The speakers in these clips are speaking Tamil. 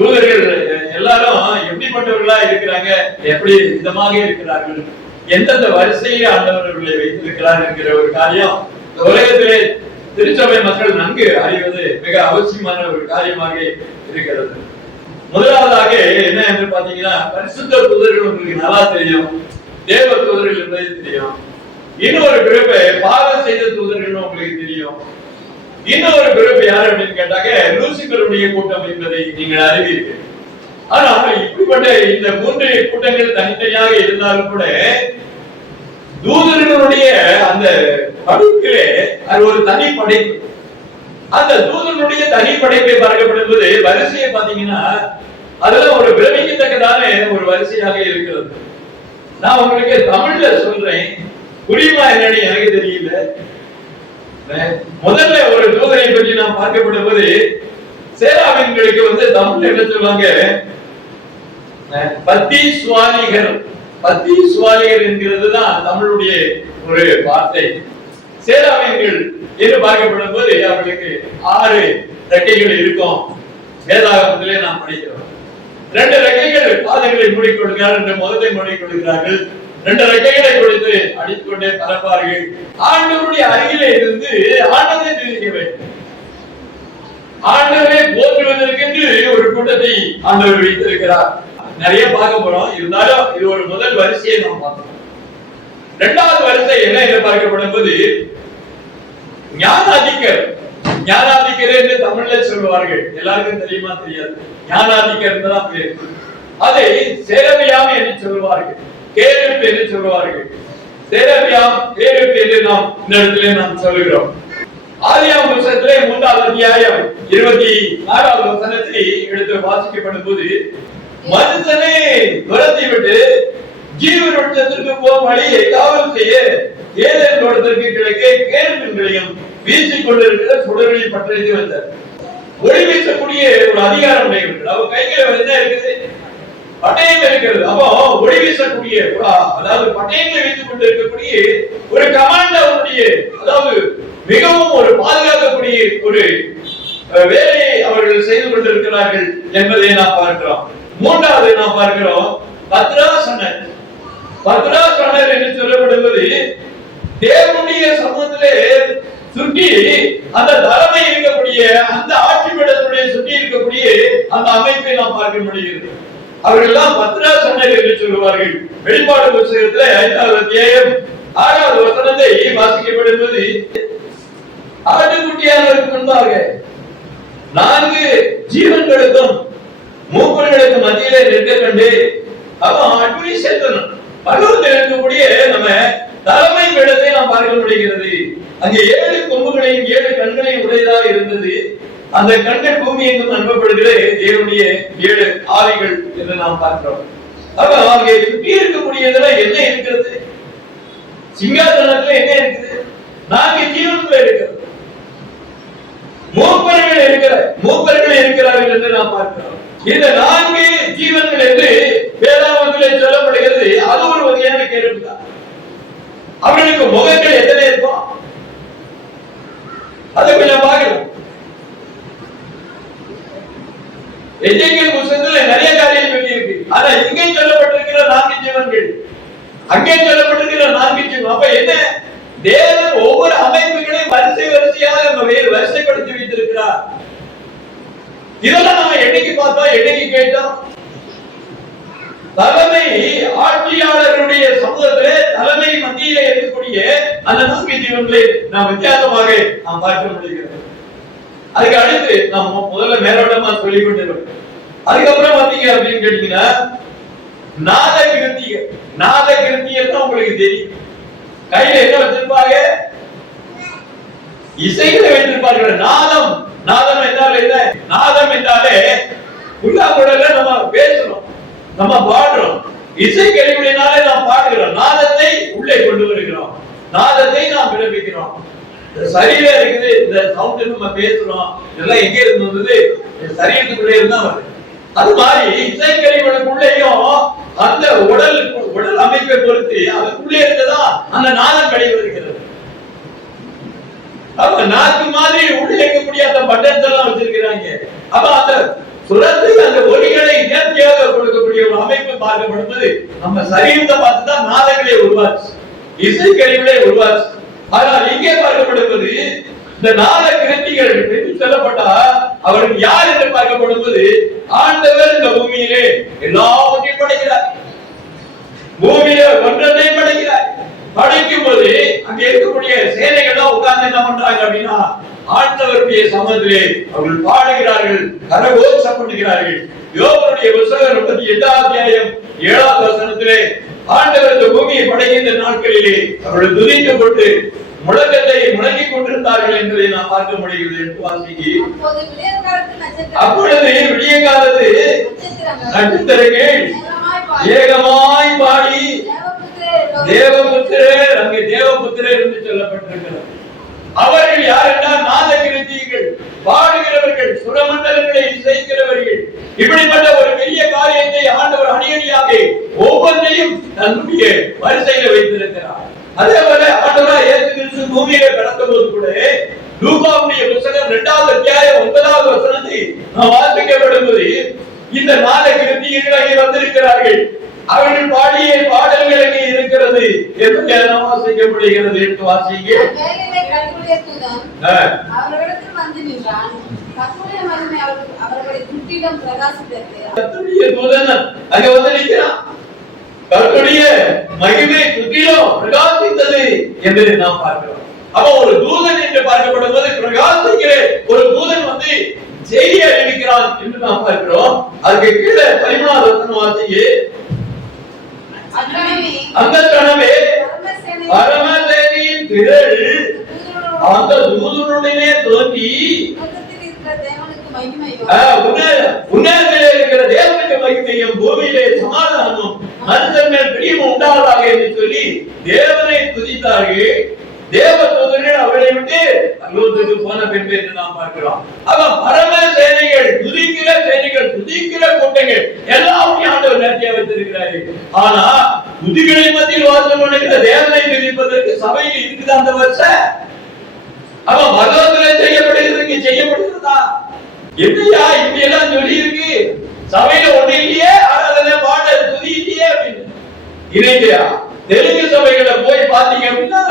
தூதர்கள் எல்லாரும் எப்படிப்பட்டவர்களா இருக்கிறாங்க, எப்படி விதமாக இருக்கிறார்கள், எந்தெந்த வரிசையை ஆண்டவர்களை வைத்திருக்கிறார் என்கிற ஒரு காரியம் இந்த உலகத்திலே திருச்சபை மக்கள் நன்கு அறிவது மிக அவசியமான ஒரு காரியமாக இருக்கிறது. முதலாவதாக என்ன என்று பாத்தீங்கன்னா, பரிசுத்த தூதர்கள் உங்களுக்கு நல்லா தெரியும், தேவ தூதர்கள் என்பது தெரியும். இன்னொரு பிறப்பு பாவம் செய்த தூதர்கள் உங்களுக்கு தெரியும். இன்னொரு பிறப்பு யார் அப்படின்னு கேட்டாக்க லூசிபருடைய கூட்டம் என்பதை நீங்கள் அறிவீர்கள். ஆனால் இப்படிப்பட்ட இந்த 3 கூட்டங்கள் தனித்தனியாக இருந்தாலும் கூட தூதர்களுடைய அந்த படைப்பிலே அது ஒரு தனி படைப்பு. அந்த தூதர்களுடைய தனி படைப்பை பார்க்கப்படும்போது வரிசையை பாத்தீங்கன்னா அதெல்லாம் ஒரு பிரமிக்கத்தக்கதான ஒரு வரிசையாக இருக்கிறது. நான் உங்களுக்கு தமிழ்ல சொல்றேன், புரியுமா என்னன்னு எனக்கு தெரியல. முதல்ல ஒரு தூதரை பற்றி நாம் பார்க்கப்படும் போது சேராவின்களுக்கு தமிழ்ல என்ன சொல்லுவாங்க, பத்தீஸ்வாலிகர். பத்தீஸ்வாலிகர் என்கிறது தான் தமிழுடைய ஒரு வார்த்தை. சேராவின்கள் என்று பார்க்கப்படும் போது அவர்களுக்கு 6 ரெக்கைகள் இருக்கும். வேதாகமத்திலே நாம் படிக்கிறோம். 2 ரெக்கைகள் பாதங்களை மூடிக்கொள்கிறார்கள், 2 முகத்தை மூடிக்கொள்கிறார்கள், 2 ரெக்கைகளை கொடுத்து அடித்துக்கொண்டே பறப்பார்கள். ஆண்டவருடைய அருகிலே இருந்து ஆண்டவரை துதிக்க வேண்டும். ஆண்டவரை போற்றுவதற்கென்று ஒரு கூட்டத்தை ஆண்டவர் வைத்திருக்கிறார். நிறைய பார்க்க போறோம், இருந்தாலும் இது ஒரு முதல் வரிசையை நாம் பார்த்தோம். 2வது வரிசை என்ன என்று பார்க்கப்படும் போது ஞானாதிக்கர். ஞானாதிக்கர் என்று தமிழ்ல சொல்லுவார்கள், எல்லாருக்கும் தெரியுமா தெரியாது. ஞானாதிக்கர் தான் பேர். அதை சேரபியாம் என்று சொல்லுவார்கள், கேருப் என்று சொல்லுவார்கள். சேரபியாம் கேருப் என்று நாம் இந்த இடத்திலே நாம் சொல்லுகிறோம். ஆதியாகம புத்தகத்திலே 3வது அத்தியாயம் 24வது வசனத்தை எடுத்து வாசிக்கப்படும் போது மனுஷனை துரத்தி விட்டு ஜீவனுடத்திற்கு போகும் வழியை காவல் செய்ய ஏதேன் தோட்டத்திற்கு கிழக்கே கேருபீன்களையும் வீசிக் கொண்டிருக்கிற சுடர்களில் பற்றி வந்தார். ஒளி வீசக்கூடிய ஒரு அதிகாரம் உடையவர்கள். அவ கையில என்ன இருக்குது, பட்டயம் இருக்கிறது. அப்போ ஒளி வீசக்கூடிய, அதாவது பட்டயங்களை வைத்துக் கொண்டிருக்கக்கூடிய ஒரு கமாண்ட் அவருடைய, அதாவது மிகவும் ஒரு பாதுகாக்கக்கூடிய ஒரு வேலையை அவர்கள் செய்து கொண்டிருக்கிறார்கள் என்பதை நாம் பார்க்கிறோம். 3வது நாம் பார்க்கிறோம் பத்ராசனர். பத்ராசனர் என்று சொல்லப்படுவது தேவனுடைய சமூகத்திலே சுற்றி அந்த தலைமை இருக்கக்கூடிய அந்த ஆட்சி பீடத்துடைய சுற்றி இருக்கக்கூடிய அந்த அமைப்பை நாம் பார்க்க முடிகிறது. அவர்கள் எல்லாம் பத்ராசனர் என்று சொல்லுவார்கள். வெளிப்பாடு புத்தகத்திலே 5வது அத்தியாயம் 6வது வசனத்தை வாசிக்கப்படுவது, ஆட்டுக்குட்டியானவருக்கு முன்பாக 4 ஜீவன்களுக்கும் மூப்பர்களுக்கு மத்தியிலே நிற்க கண்டு அவன் அட்மினிஸ்ட்ரேஷன் பலவத்தில் இருக்கக்கூடிய நம்ம தலைமை பீடத்தை நாம் பார்க்க முடிகிறது. அங்கே 7 கொம்புகளையும் 7 கண்களையும் உடையதாக இருந்தது. அந்த கண்கள் பூமி எங்கும் அனுப்பப்படுகிற தேவனுடைய 7 ஆவிகள் என்று நாம் பார்க்கிறோம். அப்ப அங்கே சுற்றி இருக்கக்கூடியதுல என்ன இருக்கிறது, சிங்காசனத்துல என்ன இருக்குது, 4 ஜீவன்கள் இருக்கிறது, மூப்பர்கள் இருக்கிறார்கள் என்று நாம் பார்க்கிறோம். இந்த 4 ஜீவன்கள் என்று வேதாகமத்திலே சொல்லப்படுகிறது. அது ஒரு வகையான கேள்வி தான். அவர்களுக்கு முகங்கள் எத்தனை இருக்கும் அதை கொஞ்சம் பார்க்கலாம். எஜேக்கியேல் புத்தகத்துல நிறைய காரியம் சொல்லி இருக்கு. ஆனா இங்கே சொல்லப்பட்டிருக்கிற 4 ஜீவன்கள், அங்கே சொல்லப்பட்டிருக்கிற 4 ஜீவன். அப்ப என்ன, தேவன் ஒவ்வொரு அமைப்புகளையும் வரிசையாக வரிசைப்படுத்தி வைத்திருக்கிறார். இதெல்லாம் நம்ம என்னைக்கு பார்த்தோம், என்னைக்கு கேட்டோம். தலைமை ஆட்சியாளருடைய சமூகத்திலே தலைமை மத்தியிலே இருக்கக்கூடிய அந்த 4 ஜீவன்களை நாம் வித்தியாசமாக நாம் பார்க்க முடிகிறது. அதுக்கு அடுத்து நாம் முதல்ல மேலோட்டமா சொல்லிக் கொண்டிருக்கோம். அதுக்கப்புறம் பாத்தீங்க அப்படின்னு கேட்டீங்கன்னா நாதகிருத்தியர். நாதகிருத்தியர் தான் உங்களுக்கு தெரியும். கையில என்ன வச்சிருப்பாங்க, இசைகளை வைத்திருப்பார்கள். நாதம், நாதம் என்றால் என்ன, நாதம் என்றாலே உள்ளாங்குடல நம்ம பேசுறோம், நம்ம பாடுறோம். இசை கருவியினாலே நாம் பாடுகிறோம், நாதத்தை உள்ளே கொண்டு வருகிறோம், நாதத்தை நாம் பிறப்பிக்கிறோம். சரீரம் இருக்குது, இந்த சவுண்ட் நம்ம பேசுறோம், இதெல்லாம் எங்க இருந்து வந்தது, சரீரத்துக்குள்ளே இருந்தா வருது. அது மாதிரி இசை கருவிகளுக்குள்ளேயும் அந்த உடல் அமைப்பை பொறுத்து அதுக்குள்ளே இருந்துதான் அந்த நாதம் வெளிவருகிறது. அப்ப நாக்கு மாதிரி உள்ளே இருக்கக்கூடிய அந்த பட்டன்ஸ் எல்லாம் வச்சிருக்கிறாங்க. அப்ப அந்த சுரத்தை அந்த ஒலிகளை நேர்த்தியாக கொடுக்கக்கூடிய ஒரு அமைப்பு பார்க்கப்படுவது நம்ம சரீரத்தை பார்த்துதான் நாதங்களே உருவாச்சு, இசைக்கருவிகளே உருவாச்சு. ஆனால் இங்கே பார்க்கப்படுவது இந்த நாத கிருத்திகள் என்று சொல்லப்பட்டா அவருக்கு யார் என்று பார்க்கப்படுவது ஆண்டவர் இந்த பூமியிலே எல்லாவற்றையும் படைக்கிறார். பூமியில ஒன்றத்தை படைக்கிறார். படைக்கும் போது அங்க இருக்கக்கூடிய சேனைகள் உட்கார்ந்து என்ன பண்றாங்க அப்படின்னா ஆண்டவருடைய சமத்திலே அவர்கள் பாடுகிறார்கள், கரகோஷம் பண்ணுகிறார்கள். யோபுடைய புத்தகம் 38ஆம் அத்தியாயம் 7ஆம் வசனத்திலே ஆண்டவர் இந்த பூமியை படைக்கின்ற நாட்களிலே அவர்கள் துதிக்கப்பட்டு முழக்கத்தை முழங்கிக் கொண்டிருந்தார்கள் என்பதை நாம் பார்க்க முடிகிறது என்று வாசிக்கி. அப்பொழுது விடிய காலத்து நட்சத்திரங்கள் ஏகமாய் பாடி தேவபுத்திரர், அங்கே தேவபுத்திரர் என்று சொல்லப்பட்டிருக்கிறது. அவர்கள் யார் என்றால் நாத கிருத்திகள், பாடுகிறவர்கள், சுரமண்டலங்களை இசைக்கிறவர்கள். இப்படிப்பட்ட ஒரு பெரிய காரியத்தை ஆண்டவர் அணியணியாக ஒவ்வொன்றையும் தன்னுடைய வரிசையில வைத்திருக்கிறார். அதே போல ஆண்டவராய் இயேசு கிறிஸ்து பூமியிலே பிறந்த போது கூட லூகாவுடைய புத்தகம் 2ஆம் அத்தியாயம் 9ஆவது வசனத்தை நாம் வாசிக்கப்படும்போது இந்த நாத கிருத்திகள் அங்கே வந்திருக்கிறார்கள். அவர்கள் பாடிய பாடல்கள் அங்கே இருக்கிறது என்பதை நாம் வாசிக்கப்படுகிறது என்று வாசிக்க. அவர்களிடத்தில் வந்து நின்றான். கர்த்தருடைய மகிமை அவர்களை சுற்றிலும் பிரகாசித்தது. கர்த்தருடைய தூதன் அங்க வந்து நிற்கிறான். கர்த்தருடைய மகிமை சுற்றிலும் பிரகாசித்தது என்று நாம் பார்க்கிறோம். அப்ப ஒரு தூதன் என்று பார்க்கப்படும் போது பிரகாசிக்கிற ஒரு தூதன் வந்து செய்தி அறிவிக்கிறான் என்று நாம் பார்க்கிறோம். அதுக்கு கீழே 13ஆவது வசனம் வாசிக்க. அந்த கணமே பரமசேனையின் திரள் அந்த தூதனுடனே தோன்றி உன்னதத்திலே இருக்கிற தேவனுக்கு மகிமையும் பூமியிலே சமாதானமும் மனுஷன் மேல் பிரியமும் உண்டாவதாக என்று சொல்லி தேவனை துதித்தார்கள். தேவ தூதர்கள் அவரை விட்டு பரலோகத்துக்கு போன பின்பு என்று நாம் பார்க்கிறோம். அவன் பரம சேனைகள், துதிக்கிற சேனைகள், துதிக்கிற கூட்டங்கள் எல்லாத்தையும் ஆண்டவர் நேர்த்தியா வைத்திருக்கிறார்கள். ஆனா துதிகளின் மத்தியில் வாசம் பண்ணுகிற தேவனை துதிப்பதற்கு சபையில் இருக்குது அந்த வருஷம். அவன் பரலோகத்திலே செய்யப்படுகிறதுக்கு செய்யப்படுகிறதா எப்படியா இப்படி எல்லாம் சொல்லி இருக்கு. சபையில ஒண்ணு இல்லையே, ஆராதனை பாட துதி இல்லையே அப்படின்னு இல்லையா. தெலுங்கு சபைகளை போய் பாத்தீங்க அப்படின்னா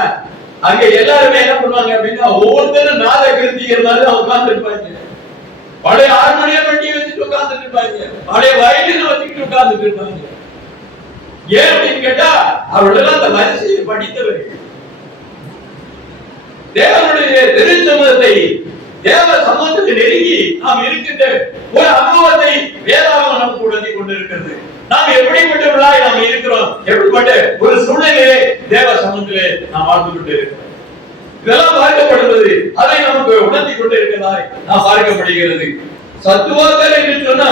அங்க எல்லாருமே என்ன பண்ணுவாங்க அப்படின்னா ஒவ்வொருத்தரும் நாத கிருத்திகள் மாதிரி உட்கார்ந்து இருப்பாங்க. பழைய ஹார்மோனியம் வண்டி வச்சுட்டு உட்கார்ந்துட்டு இருப்பாங்க, பழைய வயலின் வச்சுக்கிட்டு உட்கார்ந்துட்டு இருப்பாங்க. ஏன் அப்படின்னு கேட்டா அவர்களெல்லாம் அந்த வரிசையை படித்தவர்கள். தேவனுடைய திருச்சமூகத்தை தேவ சமூகத்தில் நெருங்கி நாம் இருக்கின்ற ஒரு அனுபவத்தை வேதாகமம் நமக்கு உணர்த்தி கொண்டிருக்கிறது. நாம் எப்படிப்பட்டவர்களாய் நாம் இருக்கிறோம், எப்படிப்பட்ட ஒரு சூழ்நிலையிலே தேவ சமூகத்திலே நாம் வாழ்ந்து கொண்டு இருக்கிறோம். இதெல்லாம் பார்க்கப்படுவது அதை நமக்கு உணர்த்தி கொண்டு இருக்கிறதாய் நாம் பார்க்கப்படுகிறது. சத்துவாக்கள் என்று சொன்னா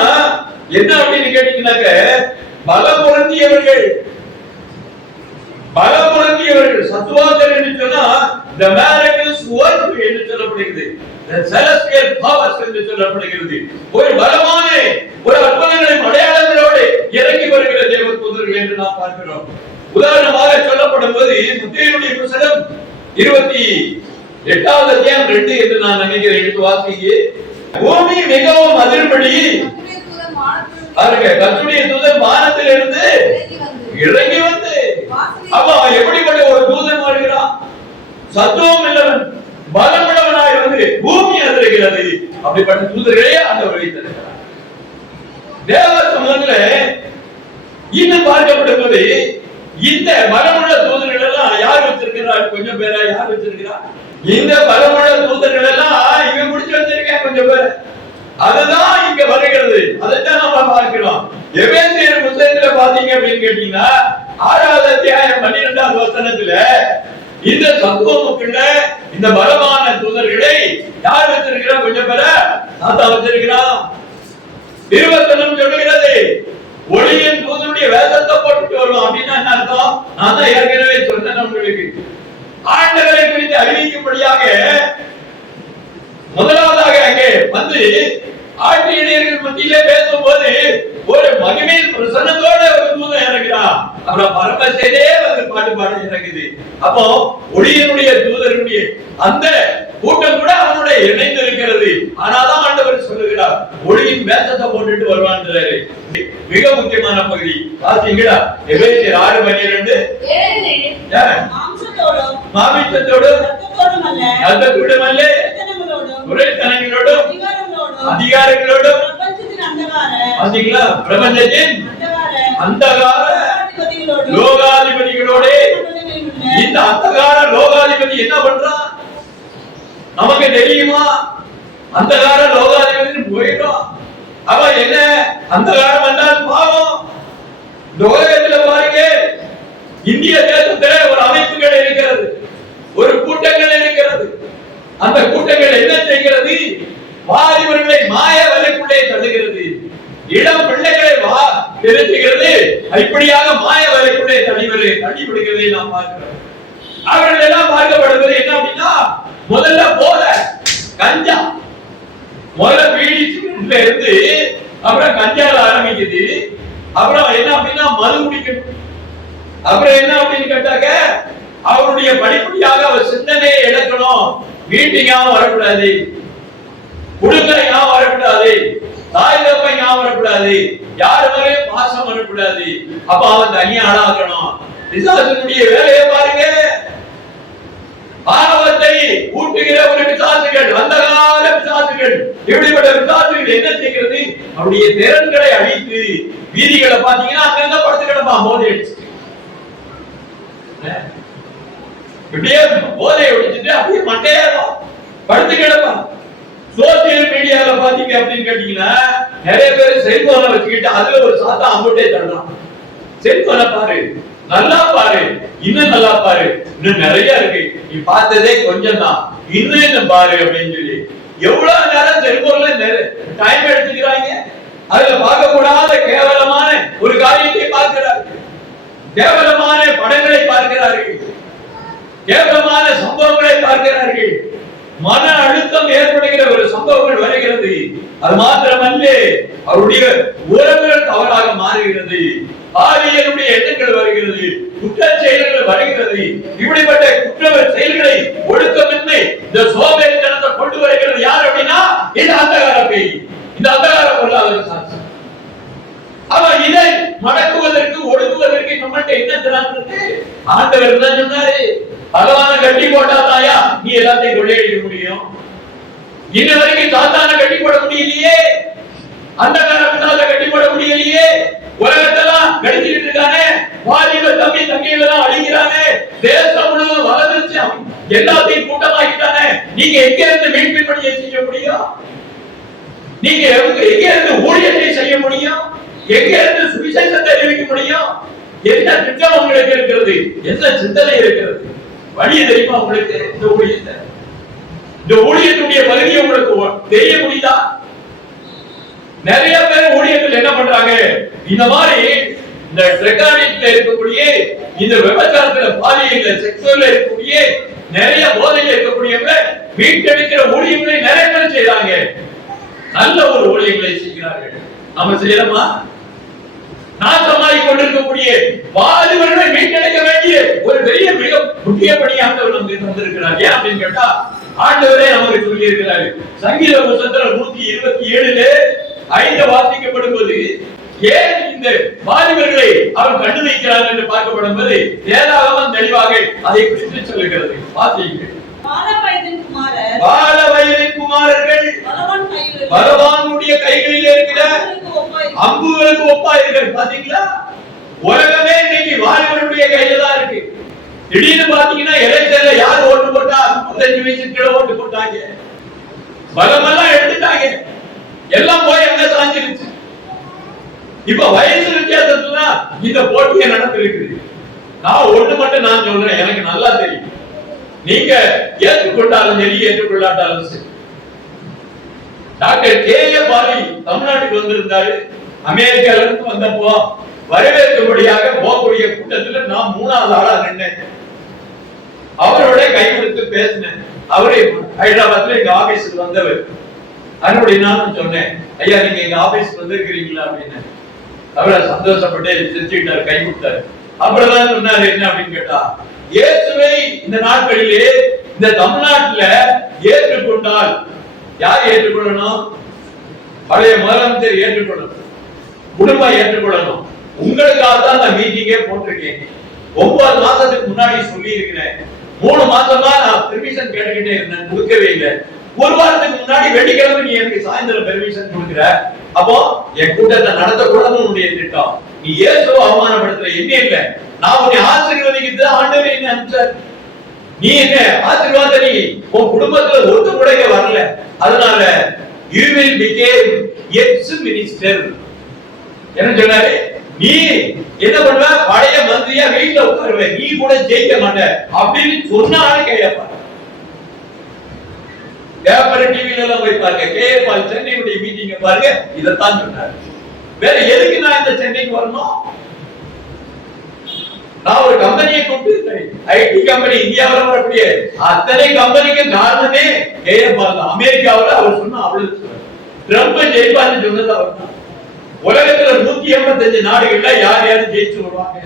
என்ன அப்படின்னு கேட்டீங்கன்னாக்க பலம் பொருந்தியவர்கள், பலம் பொருந்தியவர்கள். சத்துவாக்கள் என்று சொன்னா the miracles work என்று சொல்லப்படுகிறது, the celestial powers என்று சொல்லப்படுகிறது. ஒரு பலமான ஒரு அற்புதங்களின் அடையாளங்களோடு இறங்கி வருகிற தேவ தூதர்கள் என்று நாம் பார்க்கிறோம். உதாரணமாக சொல்லப்படும் போது மத்தேயுடைய புத்தகம் 28ஆவது அத்தியாயம் 2 என்று நான் நினைக்கிறேன். எடுத்து வாசிங்க. பூமி மிகவும் அதிர்படி கர்த்தருடைய தூதன் வானத்திலிருந்து இறங்கி வந்து அவன் எப்படிப்பட்ட ஒரு தூதன் வருகிறான், சத்துவம் இல்லவன் பலமுள்ளவனாய் வந்து பூமி அதிர்கிறது. அப்படிப்பட்ட தூதர்களே ஆண்டவர் வைத்திருக்கிறார். தேவ சமூகத்திலே இன்னும் பார்க்கப்படுவது இந்த பலமுள்ள தூதர்கள் எல்லாம் யார் வச்சிருக்கிறார்? கொஞ்சம் பேரா யார் வச்சிருக்கிறார்? இந்த பலமுள்ள தூதர்கள் எல்லாம் இங்க முடிச்சு வச்சிருக்கேன் கொஞ்சம் பேர். அதுதான் இங்க வருகிறது, அதைத்தான் நம்ம பார்க்கிறோம். எபேசியர் புத்தகத்துல பாத்தீங்க அப்படின்னு கேட்டீங்கன்னா 6ஆவது அத்தியாயம் 12ஆவது வசனத்துல இந்த சம்பவமுக்குள்ள இந்த பலமான தூதர்களை யார் வச்சிருக்கிறா? கொஞ்சம் பேர தாத்தா வச்சிருக்கிறான். திருவசனம் சொல்லுகிறது ஒளியின் தூதனுடைய வேதத்தை போட்டு வருவோம் அப்படின்னா என்ன அர்த்தம்? நான் தான் ஏற்கனவே சொன்னேன் உங்களுக்கு. ஆண்டவரை குறித்து அறிவிக்கும்படியாக முதலாவதாக அங்கே வந்து ஆட்சியர்கள் மத்தியிலே பேசும்போது ஒரு மகிமையின் பிரசன்னத்தோட ஒரு தூதன் இறங்குறான். அப்புறம் பரமசேனையே வந்து பாட்டு பாட இறங்குது. அப்போ ஒளியினுடைய தூதருடைய அந்த கூட்டம் கூட அவனுடைய இணைந்து இருக்கிறது. ஆனாதான் ஆண்டவர் சொல்லுகிறார் ஒளியின் வேஷத்தை போட்டுட்டு வருவான்றாரு. மிக முக்கியமான பகுதி பாத்தீங்களா? எபேசியர் 6:12 மாமிசத்தோடும் துரைத்தனங்களோடும் அதிகாரங்களோடும் பாத்தீங்களா? பிரபஞ்சத்தின் அந்தகார லோகாதிபதிகளோட இந்த அந்தகார லோகாதிபதி என்ன பண்றான் நமக்கு தெரியுமா? அந்தகார லோகாதிபதி போயிடும். அவன் என்ன அந்தகாரம் வந்தால் பாவம். இந்த உலகத்துல பாருங்க, இந்திய தேசத்துல ஒரு அமைப்புகள் இருக்கிறது, ஒரு கூட்டங்கள் இருக்கிறது. அந்த கூட்டங்கள் என்ன செய்கிறது? வாலிபர்களை மாய வலைக்குள்ளே தள்ளுகிறது, இளம் பிள்ளைகளை தெரிஞ்சுகிறது. இப்படியாக மாய வலைக்குள்ளே தள்ளிவிடுகிறதை நாம் பார்க்கிறோம். அவர்கள் எல்லாம் பார்க்கப்படுவது என்ன அப்படின்னா, முதல்ல போத கஞ்சா, முதல்ல பீடி சிகரெட்ல இருந்து அப்புறம் கஞ்சால ஆரம்பிக்குது. அப்புறம் என்ன அப்படின்னா மது குடிக்கணும். அப்புறம் என்ன அப்படின்னு கேட்டாக்க அவருடைய படிப்படியாக அவர் சிந்தனையை இழக்கணும். மீட்டிங்காவும் வரக்கூடாது, குடும்பம் வரக்கூடாது, தாய் தப்பை வரக்கூடாது, யாரு வரையும் பாசம் வரக்கூடாது. அப்ப அவன் தனியா ஆளாக்கணும். பிசாசுடைய வேலையை பாருங்க. பாவத்தை ஊட்டுகிற ஒரு பிசாசுகள், அந்த கால பிசாசுகள். இப்படிப்பட்ட பிசாசுகள் என்ன செய்கிறது? அவருடைய திறன்களை அழித்து வீதிகளை பாத்தீங்கன்னா அங்கங்க படுத்து கிடப்பான் போதை அடிச்சு. இப்படியே போதையை ஒடிச்சுட்டு அப்படியே மட்டையாடும் படுத்து கிடப்பான். சோசியல் மீடியால பாத்தீங்க அப்படின்னு கேட்டீங்கன்னா நிறைய பேர் செல்போனை வச்சுக்கிட்டு அதுல ஒரு சாத்தா அம்புட்டே தரலாம். செல்போனை பாரு, நல்லா பாரு, இன்னும் நல்லா பாரு, இன்னும் நிறைய இருக்கு, நீ பார்த்ததே கொஞ்சம் தான், இன்னும் பாரு அப்படின்னு சொல்லி எவ்வளவு நேரம் செல்போன்ல டைம் எடுத்துக்கிறாங்க. அதுல பார்க்க கூடாத கேவலமான ஒரு காரியத்தை பார்க்கிறார்கள், கேவலமான படங்களை பார்க்கிறார்கள், கேவலமான சம்பவங்களை பார்க்கிறார்கள். மன அழுத்தம் ஏற்படுகிற ஒரு சம்பவங்கள் வருகிறது. அது மாத்திரமல்ல, அவருடைய உறவுகள் தவறாக மாறுகிறது, பாலியலுடைய எண்ணங்கள் வருகிறது, குற்ற செயல்கள் வருகிறது. இப்படிப்பட்ட குற்ற செயல்களை ஒழுக்கமின்மை, இந்த சோம்பேறித்தனத்தை கொண்டு வருகிறது யார் அப்படின்னா இந்த அந்தகார பேய், இந்த அந்தகார பொருளாதார சாட்சி. அவன் இதை மடக்குவதற்கு ஒடுக்குவதற்கு நம்மகிட்ட என்ன திறன் இருக்கு? ஆண்டவர் தான் சொன்னாரு, பகவான கட்டி போட்டா தாயா நீ எல்லாத்தையும் கொள்ளையடிக்க முடியும். இன்ன வரைக்கும் சாத்தான கட்டி போட முடியலையே, அந்த காலத்தால கட்டி போட முடியலையே. உலகத்தெல்லாம் கடிச்சிட்டு இருக்கானே, வாலிப தம்பி தங்கைகளெல்லாம் அழிக்கிறானே, தேசம் முழுவதும் வளர்ந்துச்சு, எல்லாத்தையும் கூட்டமாக்கிட்டானே. நீங்க எங்க இருந்து மீட்பு பணியை செய்ய முடியும்? நீங்க எங்க இருந்து ஊழியத்தை செய்ய முடியும்? எங்க இருந்து சுவிசேஷத்தை அறிவிக்க முடியும்? என்ன திட்டம் உங்களுக்கு இருக்கிறது? என்ன சிந்தனை இருக்கிறது? வழி தெரியுமா உங்களுக்கு? இந்த ஊழியத்துடைய பகுதி உங்களுக்கு தெரிய முடியுதா? நிறைய பேர் ஊழியர்கள் என்ன பண்றாங்க, இந்த மாதிரி இந்த ரெக்கார்டிங்ல இருக்கக்கூடிய, இந்த விபச்சாரத்துல பாலியல்ல செக்ஸுவல்ல இருக்கக்கூடிய, நிறைய போதையில இருக்கக்கூடியவங்க மீட்டெடுக்கிற ஊழியங்களை நிறைய பேர் செய்யறாங்க. நல்ல ஒரு ஊழியங்களை செய்கிறார்கள். நம்ம செய்யறோமா? நாசமாய் கொண்டிருக்கக்கூடிய வாலிபர்களை மீட்டெடுக்க வேண்டிய ஒரு பெரிய மிக முக்கிய பணியாக நமக்கு தந்திருக்கிறார். ஏன் அப்படின்னு கேட்டா, ஆண்டவரே நமக்கு சொல்லி இருக்கிறாரு. சங்கீத புத்தகத்துல 127:5 வாசிக்கப்படும் போது, ஏன் இந்த வாலிபர்களை அவர் கண்டு வைக்கிறார் என்று பார்க்கப்படும் போது வேதாகமம் தெளிவாக அதை குறித்து சொல்லுகிறது. வாசியுங்கள். பால வயதின் குமாரர்கள் பலவானுடைய கைகளில் இருக்கிற அம்புகளுக்கு ஒப்பா இருக்கிறது. பாத்தீங்களா, உலகமே இன்னைக்கு வாலிபருடைய கையில தான் இருக்கு. திடீர்னு பாத்தீங்கன்னா எலெக்ஷன்ல யார் ஓட்டு போட்டா 35 வயசுக்கு கீழே ஓட்டு போட்டாங்க, பலமெல்லாம் எடுத்துட்டாங்க, எல்லாம் போய் அங்க சாஞ்சிருச்சு. இப்ப வயசு வித்தியாசத்துல இந்த போட்டியை நடந்திருக்குது. நான் ஒண்ணு மட்டும் நான் சொல்றேன், எனக்கு நல்லா தெரியும். நீங்க ஏற்றுக்கொண்டாலும் சரி, ஏற்றுக்கொள்ளாட்டாலும் சரி, டாக்டர் கே.ஏ. பாலி தமிழ்நாட்டுக்கு வந்திருந்தாரு. அமெரிக்கால இருந்து வந்தப்போ வரவேற்கும்படியாக போகக்கூடிய கூட்டத்துல நான் 3வது ஆளா நின்றேன். அவரோட கை கொடுத்து பேசினேன். அவரே ஹைதராபாத்ல எங்க ஆபீஸ்க்கு வந்தவர். அதனுடைய நானும் சொன்னேன், ஐயா நீங்க எங்க ஆபீஸ்க்கு வந்திருக்கிறீங்களா அப்படின்னு. அவரை சந்தோஷப்பட்டு சிரிச்சுக்கிட்டாரு, கை கொடுத்தாரு. அப்புறம்தான் சொன்னாரு என்ன அப்படின்னு கேட்டா, இயேசுவை இந்த நாட்களிலே இந்த தமிழ்நாட்டுல ஏற்றுக்கொண்டால் யார் ஏற்றுக்கொள்ளணும்? பழைய முதலமைச்சர் ஏற்றுக்கொள்ளணும், குடும்பம் ஏற்றுக்கொள்ளணும். உங்களுக்காக தான் நான் மீட்டிங்கே போட்டிருக்கேன். 9 மாசத்துக்கு முன்னாடி சொல்லி இருக்கிறேன். 3 மாசமா நான் பெர்மிஷன் கேட்டுக்கிட்டே இருந்தேன், கொடுக்கவே இல்லை. ஒரு வாரத்துக்கு முன்னாடி வெள்ளிக்கிழமை நீ எனக்கு சாயந்தரம் பெர்மிஷன் கொடுக்குற. அப்போ என் கூட்டத்தை நடத்தக்கூடாது உன்னுடைய திட்டம். நீ இயேசுவை அவமானப்படுத்துற என்ன இல்லை. நான் உன்னை ஆசீர்வதிக்கிறது ஆண்டவரே என்ன அனுப்பிச்சார். நீ என்ன ஆசீர்வாத நீ உன் குடும்பத்துல ஒருத்த கூட வரல. அதனால you will become ex minister. என்ன சொன்னாரு? நீ என்ன பண்ணுவ? பழைய மந்திரியா வீட்டுல உட்காருவ, நீ கூட ஜெயிக்க மாட்ட அப்படின்னு சொன்னாலும் கேட்பா. பேப்பர் டிவில எல்லாம் போய் பாருங்க, கேஎபால் சென்னையுடைய மீட்டிங் பாருங்க, இதத்தான் சொன்னாரு. வேற எதுக்கு நான் இந்த சென்னைக்கு வரணும்? நான் ஒரு கம்பெனியை கூப்பிட்டு, ஐடி கம்பெனி இந்தியாவில் வரக்கூடிய அத்தனை கம்பெனிக்கு காரணமே கேஎபால். அமெரிக்காவில் அவர் சொன்ன அவ்வளவு ட்ரம்ப் ஜெயிப்பான்னு சொன்னது அவர் தான். உலகத்துல 185 நாடுகள்ல யார் யாரு ஜெயிச்சு வருவாங்க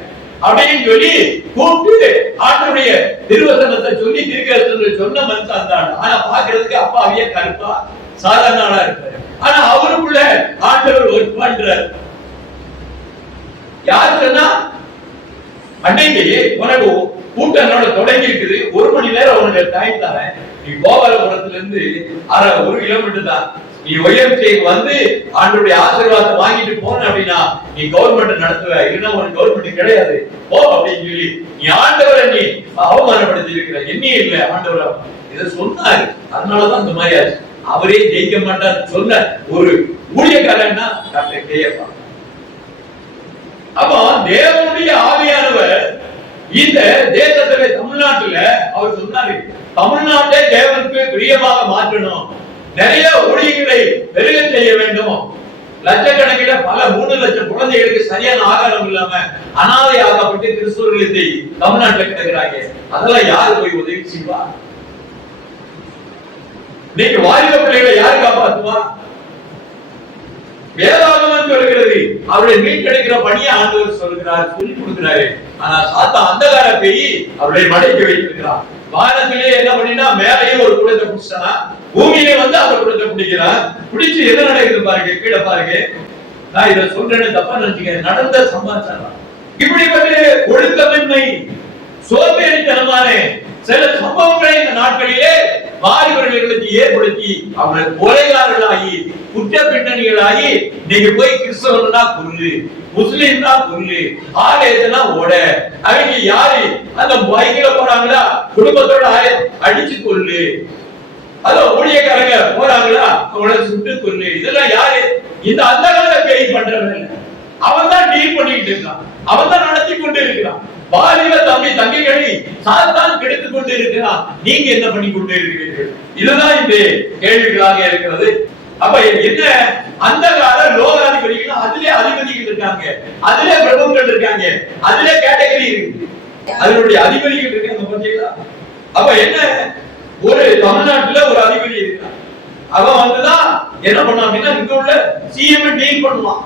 அப்படின்னு சொல்லி கூப்பிட்டு ஆண்டவருடைய திருவசனத்தை சொல்லி திருக்கதர்சனத்தை சொன்ன மனுஷன் தான். ஆனா பாக்குறதுக்கு அப்பாவிய கருப்பா சாதாரண ஆளா இருப்பாரு. ஆனா அவருக்குள்ள ஆண்டவர் ஒர்க் பண்றாரு. யார் சொன்னா? அன்னைக்கு உனக்கு கூட்டனோட தொடங்கி இருக்குது, 1 மணி நேரம் உனக்கு டைம் தரேன். நீ கோபாலபுரத்துல இருந்து 1 கிலோமீட்டர் தான். நீ ஒய்எம்சிக்கு வந்து ஆண்டவருடைய ஆசீர்வாதத்தை வாங்கிட்டு போன அப்படின்னா நீ கவர்மெண்ட் நடத்துவ, இல்லைன்னா உனக்கு கவர்மெண்ட் கிடையாது போ அப்படின்னு சொல்லி நீ ஆண்டவரை நீ அவமானப்படுத்தி இருக்கிற. என்ன இல்ல ஆண்டவர் இதை சொன்னாரு. அதனாலதான் இந்த மாதிரி ஆச்சு. அவரே ஜெயிக்க மாட்டார் சொன்ன ஒரு ஊழியக்காரன்னா டாக்டர் கேஎப்பா. அப்போ தேவனுடைய ஆவியானவர் இந்த தேசத்துல தமிழ்நாட்டுல அவர் சொன்னாரு, தமிழ்நாட்டை தேவனுக்கு பிரியமாக மாற்றணும், நிறைய ஊழியர்களை பெருக செய்ய வேண்டும். லட்சக்கணக்கில் பல 3 லட்சம் குழந்தைகளுக்கு சரியான ஆகாரம் இல்லாம அனாதை ஆகப்பட்டு கிறிஸ்துவர்களுக்கு தமிழ்நாட்டில் கிடக்கிறாங்க. அதெல்லாம் யாரு போய் உதவி செய்வா? நீங்க வாலிப பிள்ளைகளை யாரு காப்பாற்றுவா? வேதாகமம் சொல்கிறது அவருடைய மீட்டெடுக்கிற பணியை ஆண்டவர் சொல்கிறார், சொல்லி கொடுக்கிறாரு. ஆனா சாத்தா அந்தகார பேய் அவருடைய மடைக்கு வைத்திருக்கிறார். வானத்திலே என்ன பண்ணினா மேலேயும் ஒரு குடத்தை பிடிச்சானா, பூமியிலே வந்து அந்த குடத்தை பிடிக்கிறான். பிடிச்சு என்ன நடக்குது பாருங்க, கீழே பாருங்க. நான் இதை சொல்றேன்னு தப்பா நினைச்சுக்க, நடந்த சமாச்சாரம். இப்படிப்பட்ட ஒழுக்கமின்மை, சோம்பேறித்தனமான சில சம்பவங்களை இந்த நாட்களிலே வாலிபர்களுக்கு ஏற்படுத்தி அவங்களை கொலைகாரர்களாகி குற்ற பின்னணிகளாகி நீங்க போய் கிறிஸ்தவனா கொல்லு, முஸ்லீம்னா கொல்லு, ஆலயத்தினா ஓட, அவங்க யாரு அந்த பைக்ல போறாங்களா குடும்பத்தோட அடிச்சு கொல்லு, அதோ ஊழியக்காரங்க போறாங்களா அவங்கள சுட்டு கொல்லு. இதெல்லாம் யாரு? இந்த அந்த கால பேய் பண்றவன். அவன் தான் டீல் பண்ணிட்டு இருக்கான், அவன் தான் நடத்தி கொண்டு இருக்கிறான். வாலிப தம்பி தங்கைகளை சாத்தான் கெடுத்துக் கொண்டு இருக்கிறான். நீங்க என்ன பண்ணி கொண்டு இருக்கிறீர்கள்? இதுதான் இந்த கேள்விகளாக இருக்கிறது. அப்ப என்ன? அந்த கால லோகாதிபதிகள் அதிலே அதிபதிகள் இருக்காங்க, அதிலே பிரபுக்கள் இருக்காங்க, அதிலே கேட்டகரி இருக்கு, அதனுடைய அதிபதிகள் இருக்காங்க. பாத்தீங்களா? அப்ப என்ன? ஒரு தமிழ்நாட்டுல ஒரு அதிபதி இருக்கான். அவன் வந்துதான் என்ன பண்ணான் அப்படின்னா இங்க உள்ள சிஎம் டீல் பண்ணுவான்.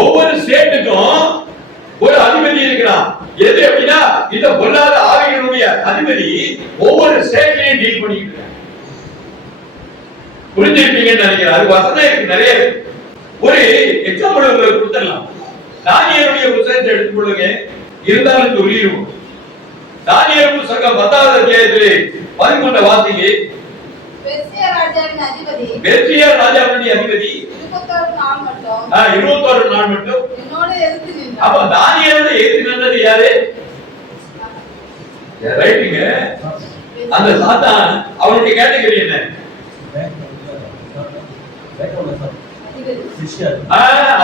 ஒவ்வொரு ஸ்டேட்டுக்கும் ஒரு அதிபதி இருக்கிறான். எது அப்படின்னா இந்த பொல்லாத ஆவிகளுடைய அதிபதி ஒவ்வொரு ஸ்டேட்லயும் டீல் பண்ணிட்டு இருக்கான். புரிஞ்சிருப்பீங்கன்னு நினைக்கிறேன். அது வசனம் இருக்கு நிறைய. ஒரு எக்ஸாம்பிள் உங்களுக்கு கொடுத்துடலாம். தானியேலுடைய புத்தகத்தை எடுத்துக்கொள்ளுங்க, இருந்தாலும் சொல்லிடுவோம். தானியேல் புத்தகம் 10வது அத்தியாயத்திலே 13 வாசிங்க. பெர்சியா ராஜாவின் அதிபதி 21 நாள் மட்டும் என்னோட எதிர்த்து நின்றான். அப்ப தானியேலோட எதிர்த்து நின்றது யாரு? ரைட்டுங்க. அந்த சாத்தான் அவனுடைய கேட்டகரி என்ன?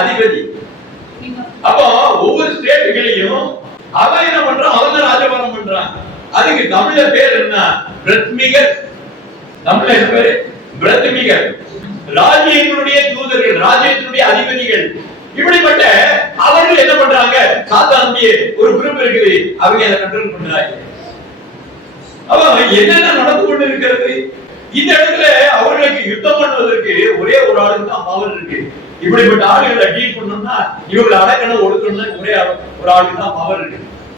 அதிபதி. அப்போ ஒவ்வொரு ஸ்டேட்டுகளையும் அவன் என்ன பண்றான்? அவன் தான் ராஜபாரம் பண்றான். அதுக்கு தமிழ்ல பேர் என்ன? பிரத்மிகர். தமிழ்ல என்ன பேரு? பிரத்மிகர். ராஜ்யங்களுடைய தூதர்கள், ராஜ்யத்தினுடைய அதிபதிகள். இப்படிப்பட்ட அவர்கள் என்ன பண்றாங்க? சாத்தானுடைய ஒரு குரூப் இருக்குது, அவங்க அதை கண்ட்ரோல் பண்றாங்க. அவன் என்னென்ன நடந்து கொண்டு இருக்கிறது? இந்த இடத்துல அவர்களுக்கு யுத்தம் பண்ணுவதற்கு ஒரே ஒரு ஆளுக்கு தான் பவர் இருக்கு. இப்படிப்பட்ட ஆளுகளை டீல் பண்ணணும்னா இவங்களை அடக்கணும் ஒடுக்கணும் ஒரே ஒரு ஆளுக்கு தான் பவர் இருக்கு.